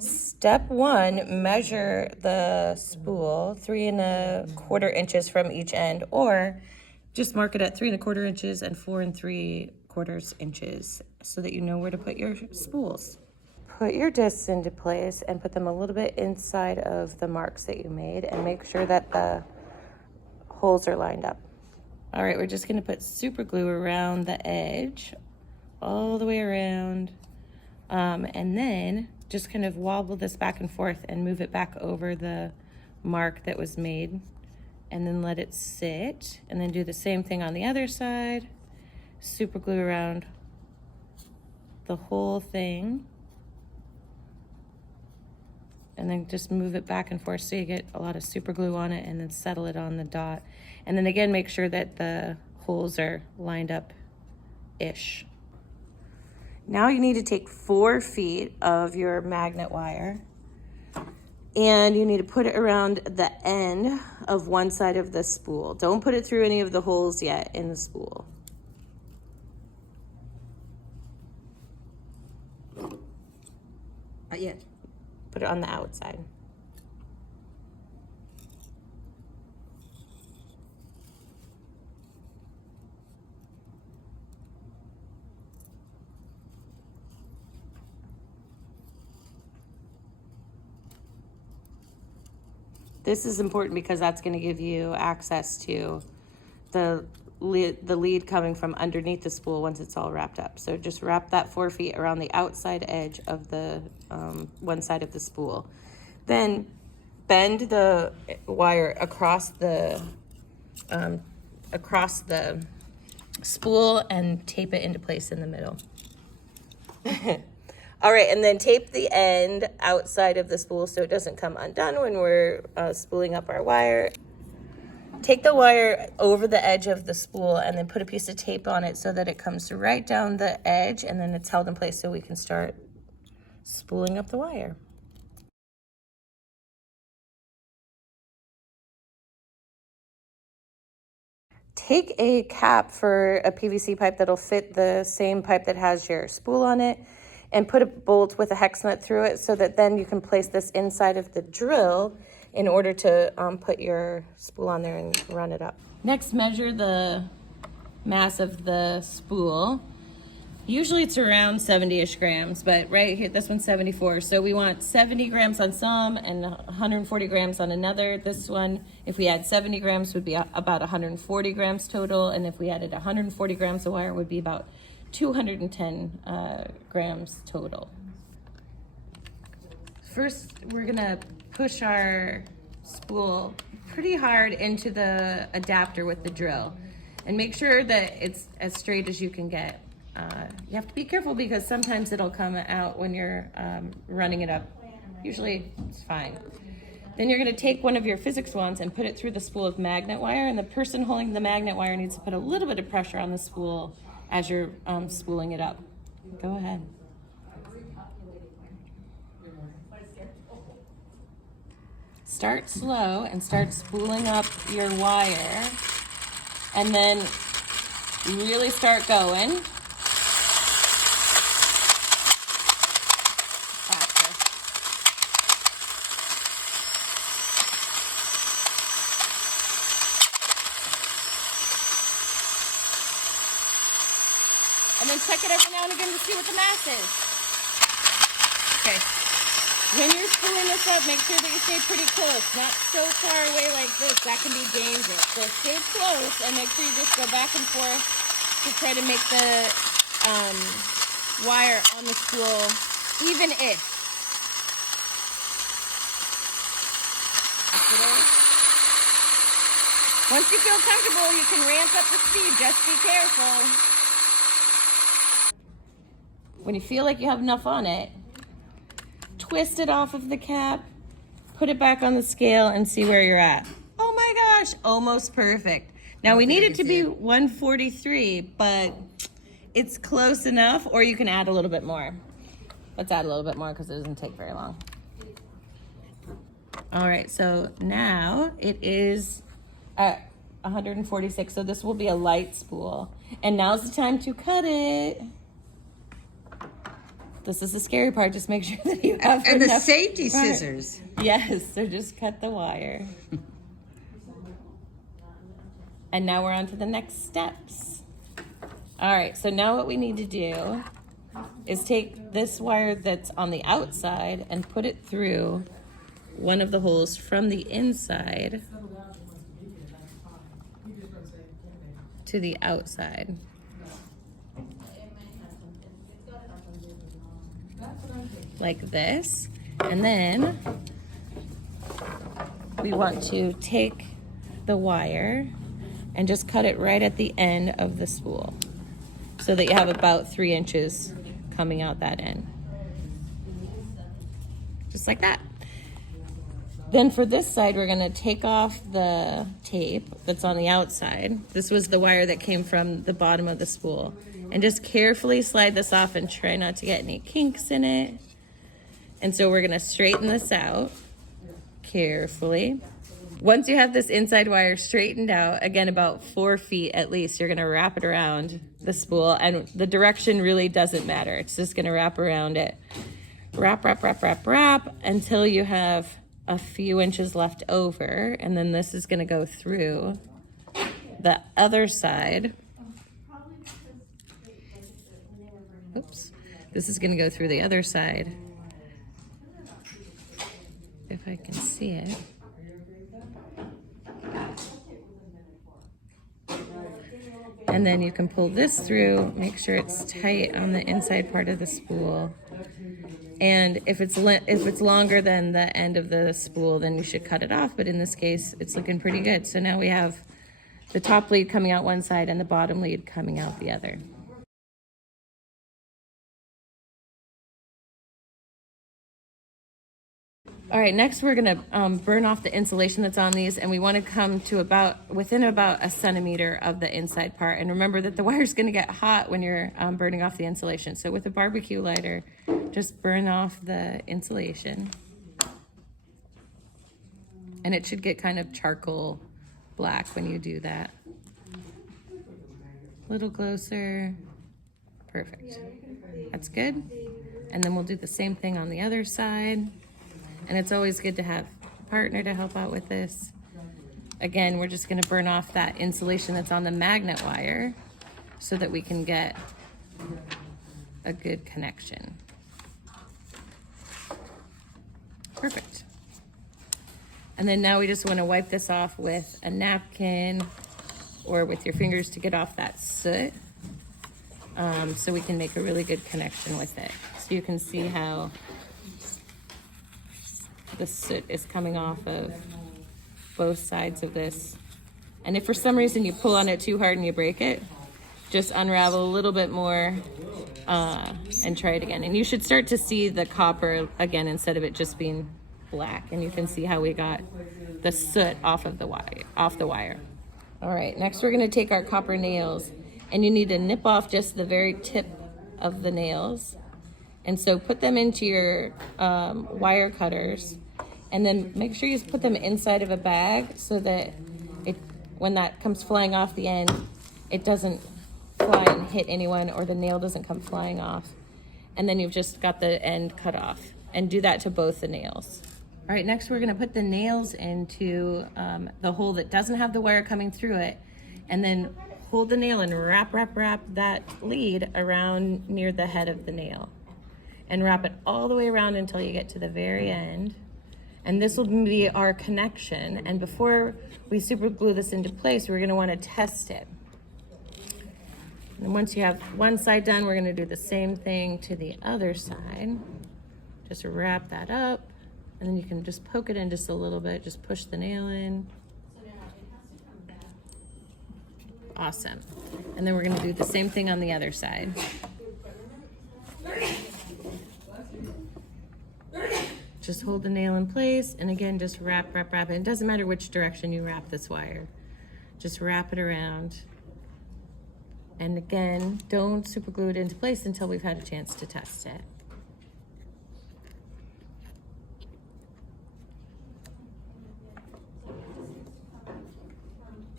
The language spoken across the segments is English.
Step 1, measure the spool 3¼ inches from each end, or just mark it at 3¼ inches and 4¾ inches so that you know where to put your spools. Put your discs into place and put them a little bit inside of the marks that you made and make sure that the holes are lined up. All right, we're just gonna put super glue around the edge, all the way around, and then just kind of wobble this back and forth and move it back over the mark that was made, and then let it sit, and then do the same thing on the other side. Super glue around the whole thing, and then just move it back and forth so you get a lot of super glue on it, and then settle it on the dot. And then again, make sure that the holes are lined up-ish. Now you need to take 4 feet of your magnet wire, and you need to put it around the end of one side of the spool. Don't put it through any of the holes yet in the spool. Not yet. Put it on the outside. This is important because that's going to give you access to the lead coming from underneath the spool once it's all wrapped up. So just wrap that 4 feet around the outside edge of the one side of the spool. Then bend the wire across the spool and tape it into place in the middle. All right, and then tape the end outside of the spool so it doesn't come undone when we're spooling up our wire. Take the wire over the edge of the spool and then put a piece of tape on it so that it comes right down the edge, and then it's held in place so we can start spooling up the wire. Take a cap for a PVC pipe that'll fit the same pipe that has your spool on it, and put a bolt with a hex nut through it so that then you can place this inside of the drill in order to put your spool on there and run it up. Next, measure the mass of the spool. Usually it's around 70-ish grams, but right here, this one's 74. So we want 70 grams on some and 140 grams on another. This one, if we add 70 grams, would be about 140 grams total. And if we added 140 grams of wire, it would be about 210 grams total. First, we're gonna push our spool pretty hard into the adapter with the drill and make sure that it's as straight as you can get. You have to be careful because sometimes it'll come out when you're running it up. Usually it's fine. Then you're gonna take one of your physics wands and put it through the spool of magnet wire, and the person holding the magnet wire needs to put a little bit of pressure on the spool as you're spooling it up. Go ahead. Start slow and start spooling up your wire, and then really start going. Faster. And then check it every now and again to see what the mass is. Okay. When you're spooling this up, make sure that you stay pretty close, not so far away like this. That can be dangerous. So stay close and make sure you just go back and forth to try to make the wire on the spool even-ish. Once you feel comfortable, you can ramp up the speed. Just be careful. When you feel like you have enough on it, twist it off of the cap, put it back on the scale, and see where you're at. Oh my gosh, almost perfect. Now we need it to be 143, but it's close enough, or you can add a little bit more. Let's add a little bit more because it doesn't take very long. All right, so now it is at 146, so this will be a light spool. And now's the time to cut it. this is the scary part. Just make sure that you have And the enough safety wire. scissors. Yes, so just cut the wire. And now we're on to the next steps. All right, so now what we need to do is take this wire that's on the outside and put it through one of the holes from the inside to the outside. Like this. And then we want to take the wire and just cut it right at the end of the spool so that you have about 3 inches coming out that end. Just like that. Then for this side, we're gonna take off the tape that's on the outside. This was the wire that came from the bottom of the spool. And just carefully slide this off and try not to get any kinks in it. And so we're gonna straighten this out carefully. Once you have this inside wire straightened out, again about 4 feet at least, you're gonna wrap it around the spool, and the direction really doesn't matter. It's just gonna wrap around it. Wrap, wrap, wrap, wrap, wrap until you have a few inches left over, and then this is gonna go through the other side. Oops. This is gonna go through the other side. If I can see it. And then you can pull this through, make sure it's tight on the inside part of the spool. And if it's longer than the end of the spool, then you should cut it off. But in this case, it's looking pretty good. So now we have the top lead coming out one side and the bottom lead coming out the other. All right, next we're gonna burn off the insulation that's on these, and we wanna come to within about 1 centimeter of the inside part. And remember that the wire's gonna get hot when you're burning off the insulation. So with a barbecue lighter, just burn off the insulation. And it should get kind of charcoal black when you do that. A little closer, perfect. That's good. And then we'll do the same thing on the other side. And it's always good to have a partner to help out with this. Again, we're just gonna burn off that insulation that's on the magnet wire so that we can get a good connection. Perfect. And then now we just wanna wipe this off with a napkin or with your fingers to get off that soot so we can make a really good connection with it. So you can see how the soot is coming off of both sides of this. And if for some reason you pull on it too hard and you break it, just unravel a little bit more and try it again. And you should start to see the copper again instead of it just being black. And you can see how we got the soot off of the wire. All right, next we're gonna take our copper nails, and you need to nip off just the very tip of the nails. And so put them into your wire cutters, and then make sure you put them inside of a bag so that when that comes flying off the end, it doesn't fly and hit anyone, or the nail doesn't come flying off. And then you've just got the end cut off, and do that to both the nails. All right, next we're gonna put the nails into the hole that doesn't have the wire coming through it, and then hold the nail and wrap that lead around near the head of the nail. And wrap it all the way around until you get to the very end. And this will be our connection. And before we super glue this into place, we're gonna wanna test it. And once you have one side done, we're gonna do the same thing to the other side. Just wrap that up, and then you can just poke it in just a little bit, just push the nail in. Awesome. And then we're gonna do the same thing on the other side. Just hold the nail in place, and again, just wrap. And it doesn't matter which direction you wrap this wire. Just wrap it around. And again, don't super glue it into place until we've had a chance to test it.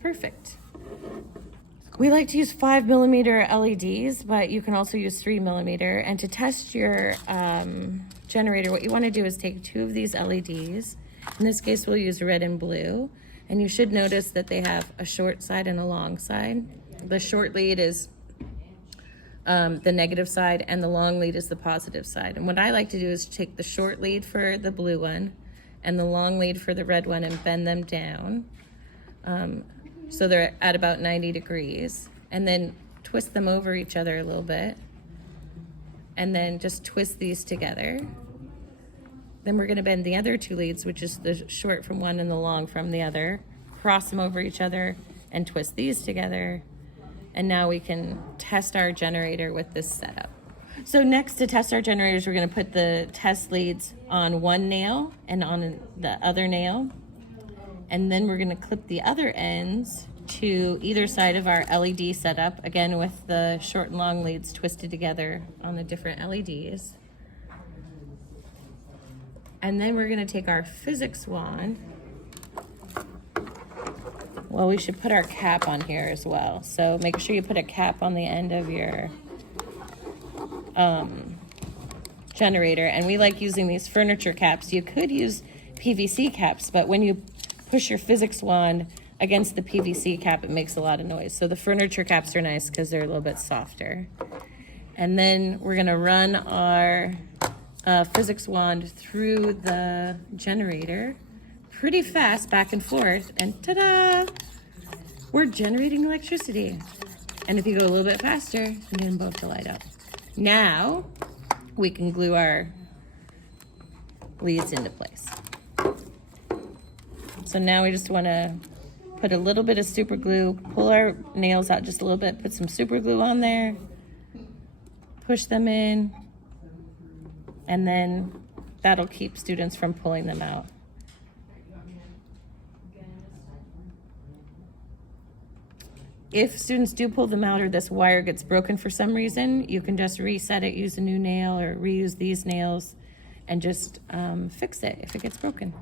Perfect. We like to use 5mm LEDs, but you can also use 3mm. And to test your generator, what you want to do is take 2 of these LEDs. In this case, we'll use red and blue. And you should notice that they have a short side and a long side. The short lead is the negative side, and the long lead is the positive side. And what I like to do is take the short lead for the blue one and the long lead for the red one and bend them down. So they're at about 90 degrees, and then twist them over each other a little bit, and then just twist these together. Then we're going to bend the other 2 leads, which is the short from one and the long from the other, cross them over each other and twist these together. And now we can test our generator with this setup. So next, to test our generators, we're going to put the test leads on one nail and on the other nail. And then we're going to clip the other ends to either side of our LED setup, again with the short and long leads twisted together on the different LEDs. And then we're going to take our physics wand. Well, we should put our cap on here as well. So make sure you put a cap on the end of your generator. And we like using these furniture caps. You could use PVC caps, but when you push your physics wand against the PVC cap, it makes a lot of noise. So the furniture caps are nice because they're a little bit softer. And then we're going to run our physics wand through the generator pretty fast, back and forth, and ta-da! We're generating electricity. And if you go a little bit faster, you get them both to light up. Now, we can glue our leads into place. So now we just want to put a little bit of super glue, pull our nails out just a little bit, put some super glue on there, push them in, and then that'll keep students from pulling them out. If students do pull them out or this wire gets broken for some reason, you can just reset it, use a new nail, or reuse these nails and just fix it if it gets broken.